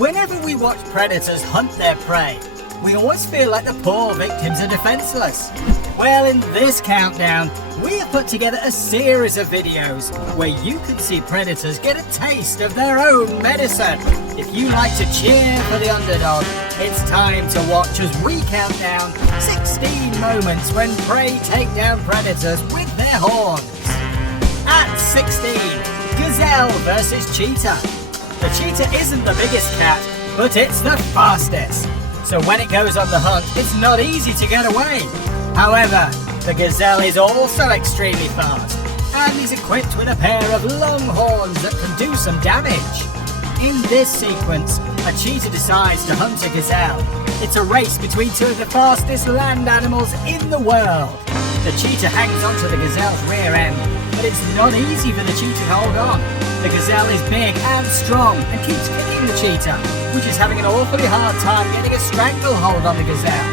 Whenever we watch predators hunt their prey, we always feel like the poor victims are defenseless. Well, in this countdown, we have put together a series of videos where you can see predators get a taste of their own medicine. If you like to cheer for the underdog, it's time to watch as we count down 16 moments when prey take down predators with their horns. At 16, gazelle versus cheetah. The cheetah isn't the biggest cat, but it's the fastest. So when it goes on the hunt, it's not easy to get away. However, the gazelle is also extremely fast and is equipped with a pair of long horns that can do some damage. In this sequence, a cheetah decides to hunt a gazelle. It's a race between two of the fastest land animals in the world. The cheetah hangs onto the gazelle's rear end, but it's not easy for the cheetah to hold on. The gazelle is big and strong and keeps kicking the cheetah, which is having an awfully hard time getting a stranglehold on the gazelle.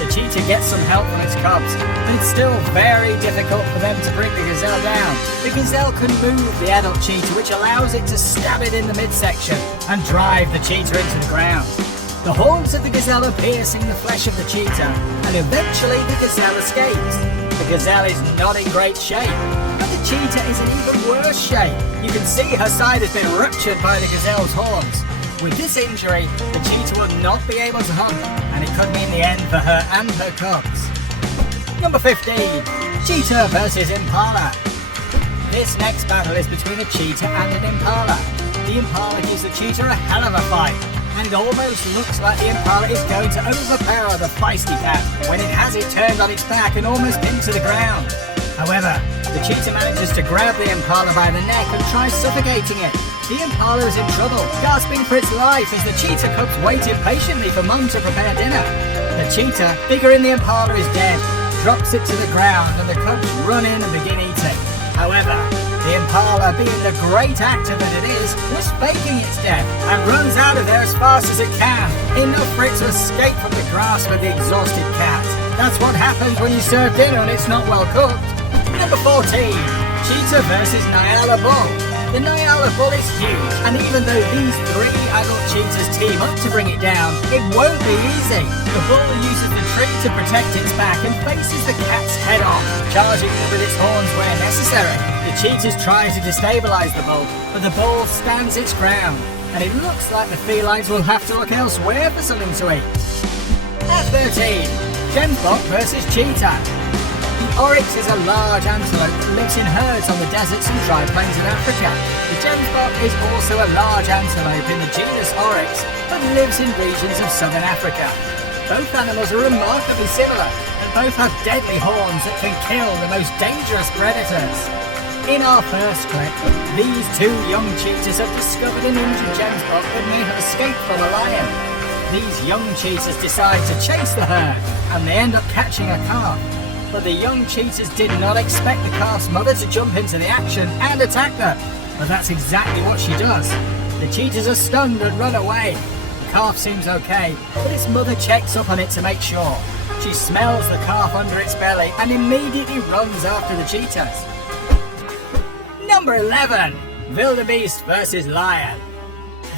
The cheetah gets some help from its cubs, but it's still very difficult for them to bring the gazelle down. The gazelle can move the adult cheetah, which allows it to stab it in the midsection and drive the cheetah into the ground. The horns of the gazelle are piercing the flesh of the cheetah, and eventually the gazelle escapes. The gazelle is not in great shape, but the cheetah is in even worse shape. You can see her side has been ruptured by the gazelle's horns. With this injury, the cheetah will not be able to hunt, and it could mean the end for her and her cubs. Number 15, cheetah versus impala. This next battle is between a cheetah and an impala. The impala gives the cheetah a hell of a fight, and almost looks like the impala is going to overpower the feisty cat when it has it turned on its back and almost pinned to the ground. However, the cheetah manages to grab the impala by the neck and tries suffocating it. The impala is in trouble, gasping for its life as the cheetah cubs wait impatiently for Mum to prepare dinner. The cheetah, figuring the impala is dead, drops it to the ground and the cubs run in and begin eating. However, the impala, being the great actor that it is, was faking its death and runs out of there as fast as it can, enough for it to escape from the grasp of the exhausted cat. That's what happens when you serve dinner and it's not well cooked. Number 14, cheetah versus Nyala bull. The Nyala bull is huge, and even though these three adult cheetahs team up to bring it down, it won't be easy. The bull uses the tree to protect its back and faces the cat's head on, charging it with its horns where necessary. The cheetahs try to destabilize the bull, but the bull stands its ground, and it looks like the felines will have to look elsewhere for something to eat. At 13, gemsbok versus cheetah. The oryx is a large antelope that lives in herds on the deserts and dry plains of Africa. The gemsbok is also a large antelope in the genus Oryx, but lives in regions of southern Africa. Both animals are remarkably similar, and both have deadly horns that can kill the most dangerous predators. In our first clip, these two young cheetahs have discovered an injured gemsbok that may have escaped from a lion. These young cheetahs decide to chase the herd, and they end up catching a calf. But the young cheetahs did not expect the calf's mother to jump into the action and attack them. But that's exactly what she does. The cheetahs are stunned and run away. The calf seems okay, but its mother checks up on it to make sure. She smells the calf under its belly and immediately runs after the cheetahs. Number 11, wildebeest versus lion.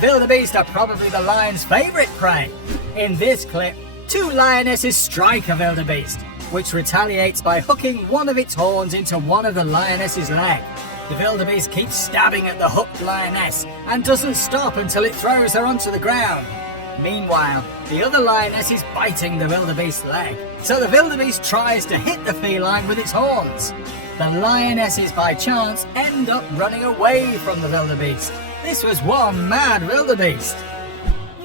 Wildebeest are probably the lion's favourite prey. In this clip, two lionesses strike a wildebeest, which retaliates by hooking one of its horns into one of the lioness's leg. The wildebeest keeps stabbing at the hooked lioness and doesn't stop until it throws her onto the ground. Meanwhile, the other lioness is biting the wildebeest's leg, so the wildebeest tries to hit the feline with its horns. The lionesses by chance end up running away from the wildebeest. This was one mad wildebeest.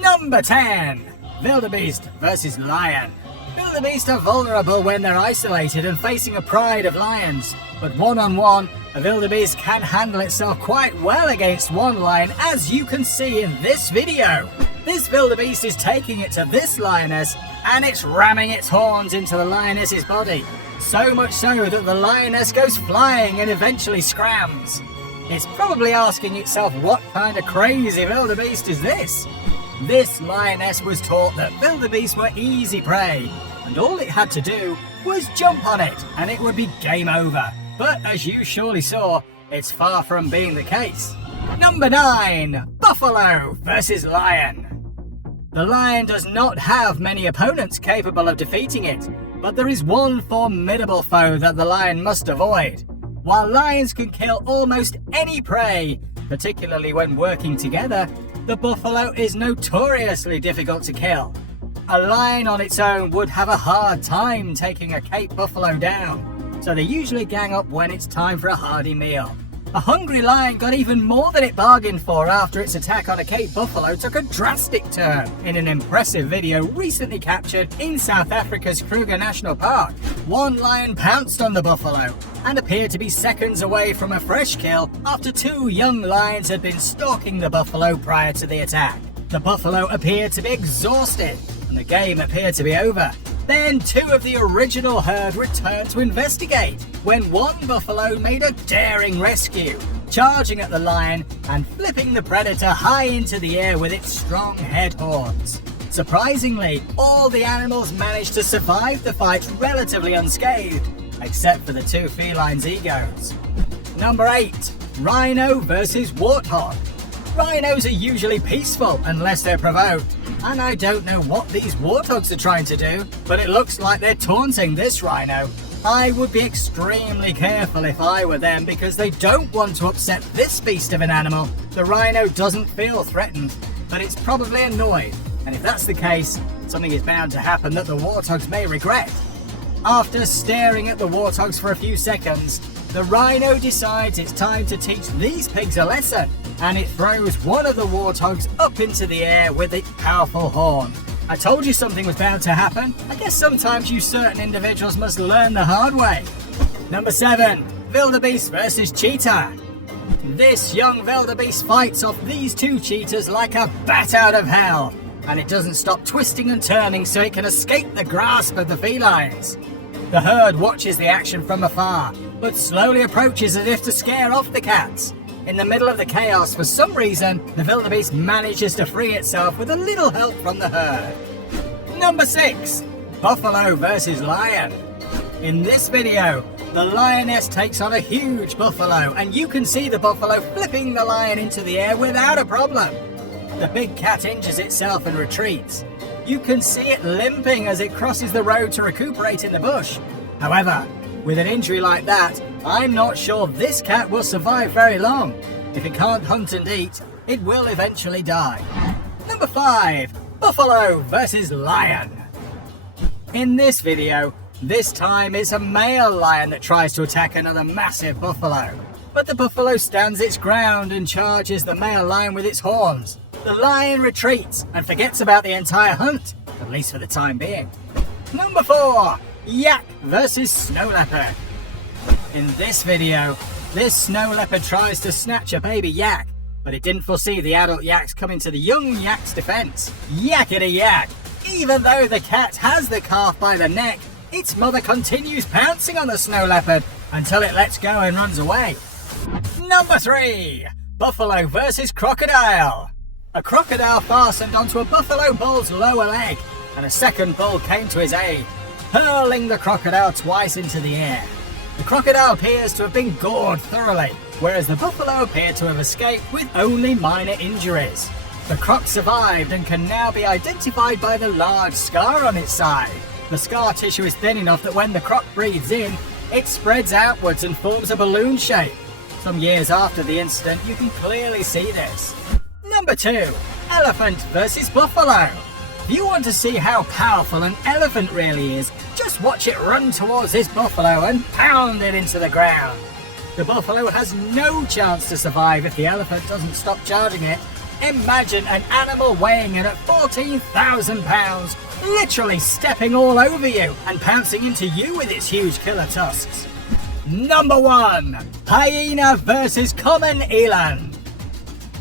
Number 10, wildebeest versus lion. Wildebeest are vulnerable when they're isolated and facing a pride of lions, but one-on-one, a wildebeest can handle itself quite well against one lion, as you can see in this video. This wildebeest is taking it to this lioness, and it's ramming its horns into the lioness's body, so much so that the lioness goes flying and eventually scrams. It's probably asking itself, what kind of crazy wildebeest is this? This lioness was taught that wildebeest were easy prey, and all it had to do was jump on it and it would be game over. But as you surely saw, it's far from being the case. Number 9, buffalo versus lion. The lion does not have many opponents capable of defeating it, but there is one formidable foe that the lion must avoid. While lions can kill almost any prey, particularly when working together, the buffalo is notoriously difficult to kill. A lion on its own would have a hard time taking a Cape buffalo down, so they usually gang up when it's time for a hearty meal. A hungry lion got even more than it bargained for after its attack on a Cape buffalo took a drastic turn in an impressive video recently captured in South Africa's Kruger National Park. One lion pounced on the buffalo and appeared to be seconds away from a fresh kill after two young lions had been stalking the buffalo prior to the attack. The buffalo appeared to be exhausted and the game appeared to be over. Then two of the original herd returned to investigate, when one buffalo made a daring rescue, charging at the lion and flipping the predator high into the air with its strong head horns. Surprisingly, all the animals managed to survive the fight relatively unscathed, except for the two felines' egos. Number 8. Rhino versus Warthog. Rhinos are usually peaceful unless they're provoked, and I don't know what these warthogs are trying to do, but it looks like they're taunting this rhino. I would be extremely careful if I were them because they don't want to upset this beast of an animal. The rhino doesn't feel threatened, but it's probably annoyed, and if that's the case, something is bound to happen that the warthogs may regret. After staring at the warthogs for a few seconds, the rhino decides it's time to teach these pigs a lesson, and it throws one of the warthogs up into the air with its powerful horn. I told you something was bound to happen. I guess sometimes you certain individuals must learn the hard way. Number 7. Wildebeest versus Cheetah. This young wildebeest fights off these two cheetahs like a bat out of hell, and it doesn't stop twisting and turning so it can escape the grasp of the felines. The herd watches the action from afar, but slowly approaches as if to scare off the cats. In the middle of the chaos, for some reason, the wildebeest manages to free itself with a little help from the herd. Number 6. Buffalo versus lion. In this video, the lioness takes on a huge buffalo, and you can see the buffalo flipping the lion into the air without a problem. The big cat injures itself and retreats. You can see it limping as it crosses the road to recuperate in the bush. However, with an injury like that, I'm not sure this cat will survive very long. If it can't hunt and eat, it will eventually die. Number 5. Buffalo versus lion. In this video, this time it's a male lion that tries to attack another massive buffalo. But the buffalo stands its ground and charges the male lion with its horns. The lion retreats and forgets about the entire hunt, at least for the time being. Number 4. Yak versus snow leopard. In this video, this snow leopard tries to snatch a baby yak, but it didn't foresee the adult yaks coming to the young yak's defense. Yakety yak! Even though the cat has the calf by the neck, its mother continues pouncing on the snow leopard until it lets go and runs away. Number 3. Buffalo versus crocodile. A crocodile fastened onto a buffalo bull's lower leg, and a second bull came to his aid, hurling the crocodile twice into the air. The crocodile appears to have been gored thoroughly, whereas the buffalo appeared to have escaped with only minor injuries. The croc survived and can now be identified by the large scar on its side. The scar tissue is thin enough that when the croc breathes in, it spreads outwards and forms a balloon shape. Some years after the incident, you can clearly see this. Number 2. Elephant versus buffalo. If you want to see how powerful an elephant really is, just watch it run towards this buffalo and pound it into the ground. The buffalo has no chance to survive if the elephant doesn't stop charging it. Imagine an animal weighing in at 14,000 pounds, literally stepping all over you and pouncing into you with its huge killer tusks. Number 1. Hyena versus common eland.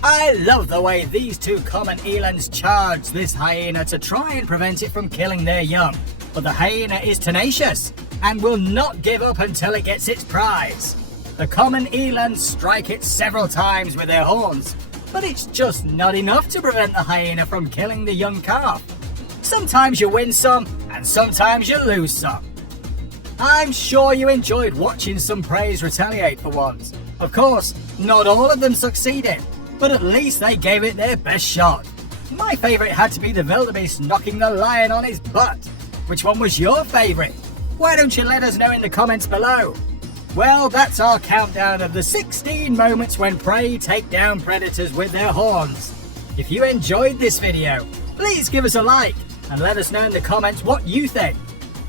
I love the way these two common elands charge this hyena to try and prevent it from killing their young. But the hyena is tenacious and will not give up until it gets its prize. The common elands strike it several times with their horns, but it's just not enough to prevent the hyena from killing the young calf. Sometimes you win some, and sometimes you lose some. I'm sure you enjoyed watching some preys retaliate for once. Of course, not all of them succeeded, but at least they gave it their best shot. My favourite had to be the wildebeest knocking the lion on his butt. Which one was your favourite? Why don't you let us know in the comments below? Well, that's our countdown of the 16 moments when prey take down predators with their horns. If you enjoyed this video, please give us a like and let us know in the comments what you think.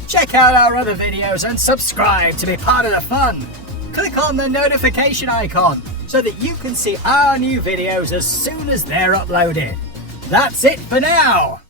Check out our other videos and subscribe to be part of the fun. Click on the notification icon so that you can see our new videos as soon as they're uploaded. That's it for now.